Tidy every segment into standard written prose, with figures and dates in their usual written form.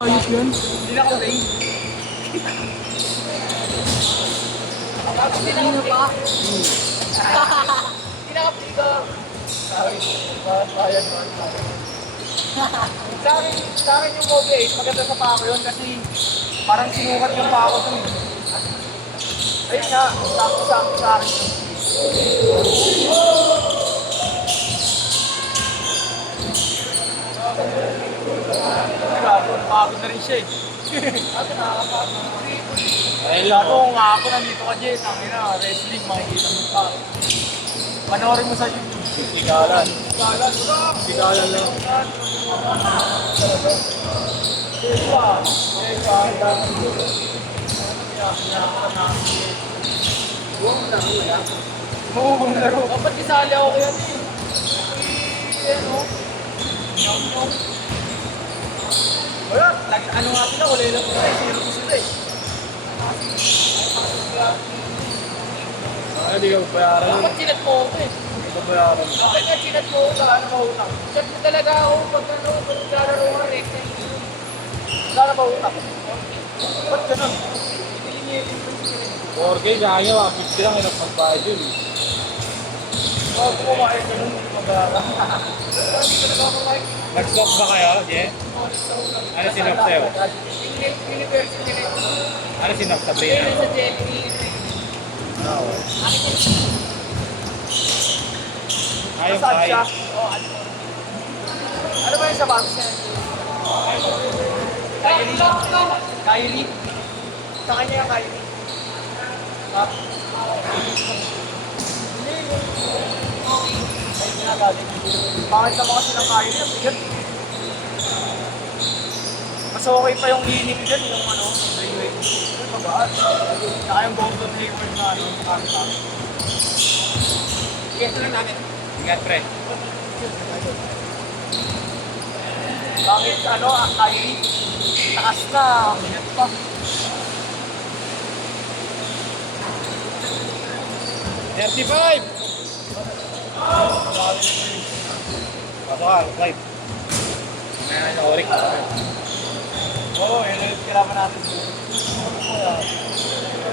Ayos yun. Hindi na kasi. Hindi na pa. Hindi na kasi ka. Bayad. Sa akin yung Mobi 8, maganda sa pako yun kasi parang sinukat yung pako to. Ayun nga, sakto sa akin. Pagod na rin siya eh. Ay, ako nga ako nandito ka Jess, ang ina, wrestling, makikita mo pa. Panoorin mo sa YouTube. Sigalan. Sigalan, Sigalan lang. Buong laro. Dapat isali ako kaya wala, ano nga sila, wala lang sila eh, zero to sila eh. Hindi ka bayaran. Dapat sinat mo ako eh. Hindi ka bayaran. Bakit nga sinat mo ako sa ano mautang? Chat mo talaga ako pag naglalaro ka rin. Wala na mautang. Ba't ganun? Hihingi 4K, kaya 150 lang, hirap magbayad yun. Huwag mo kumain ka nun, mag-aaral. Hindi ka nagkakakumain. Nag-stop ba kayo, Je? Ano sinop sa'yo? University rin. Ano sinop sa Kaya brain? sa Jenny. Ayaw Saan kain. siya? Ano ba yung sa banks niya? Kylie. Kylie. Sa kanya yung Kylie. Bakit naman kasi ng Kylie? Ang bigat. Mas okay pa yung lining dyan, yung ano, railway. Yung magaan. Saka yung golden flavor na ano, kanta. Ito lang namin. Ingat, pre. Bakit ano, Kylie? Takas na, bigat pa. $35! Pasok ka, live. Ngayon sa Orik. Oo, yun yung kailangan natin.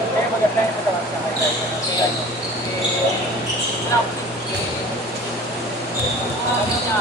Kaya maganda yung patakas sa highlight. Ano niya?